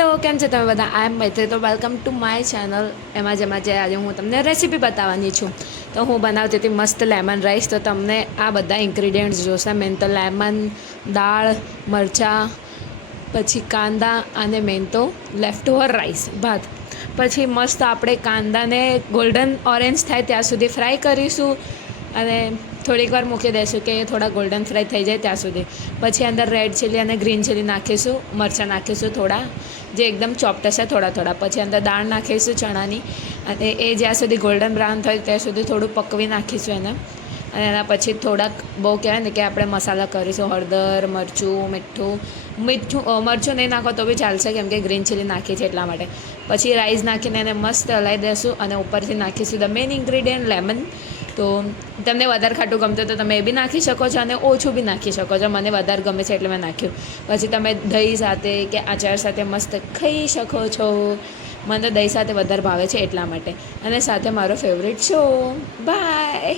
Hello, કેમ છે તમે બધા? આઈ એમ મૈત્રી. તો વેલકમ ટુ માય ચેનલ. એમાં જે આજે હું તમને રેસીપી બતાવવાની છું. તો હું બનાવતી હતી મસ્ત લેમન રાઈસ. તો તમને આ બધા ઇન્ગ્રીડિયન્ટ્સ જોશે. મેન તો લેમન, દાળ, મરચાં, પછી કાંદા અને મેન તો લેફ્ટ ઓવર રાઈસ, ભાત. પછી મસ્ત આપણે કાંદાને ગોલ્ડન ઓરેન્જ થાય ત્યાં સુધી ફ્રાય કરીશું અને થોડીક વાર મૂકી દઈશું કે થોડા ગોલ્ડન ફ્રાય થઈ જાય ત્યાં સુધી. પછી અંદર રેડ ચીલી અને ગ્રીન ચીલી નાખીશું, મરચાં નાખીશું થોડા, જે એકદમ ચોપ્ડ હશે થોડા. પછી અંદર દાળ નાખીશું ચણાની, અને એ જ્યાં સુધી ગોલ્ડન બ્રાઉન થાય ત્યાં સુધી થોડું પકવી નાખીશું એને. અને એના પછી થોડાક બહુ કહેવાય ને કે આપણે મસાલા કરીશું, હળદર, મરચું નહીં નાખો તો બી ચાલશે, કેમ કે ગ્રીન ચીલી નાખી છે એટલા માટે. પછી રાઈસ નાખીને એને મસ્ત હલાવી દઈશું અને ઉપરથી નાખીશું ધ મેઇન ઇન્ગ્રીડિયન્ટ લેમન. તો તમને વધારે ખાટું ગમતું તો તમે એ બી નાખી શકો છો અને ઓછું બી નાખી શકો છો. મને વધારે ગમે છે એટલે મેં નાખ્યું. પછી તમે દહીં સાથે કે આચાર સાથે મસ્ત ખાઈ શકો છો. મને તો દહીં સાથે વધારે ભાવે છે એટલા માટે. અને સાથે મારો ફેવરેટ શો. બાય.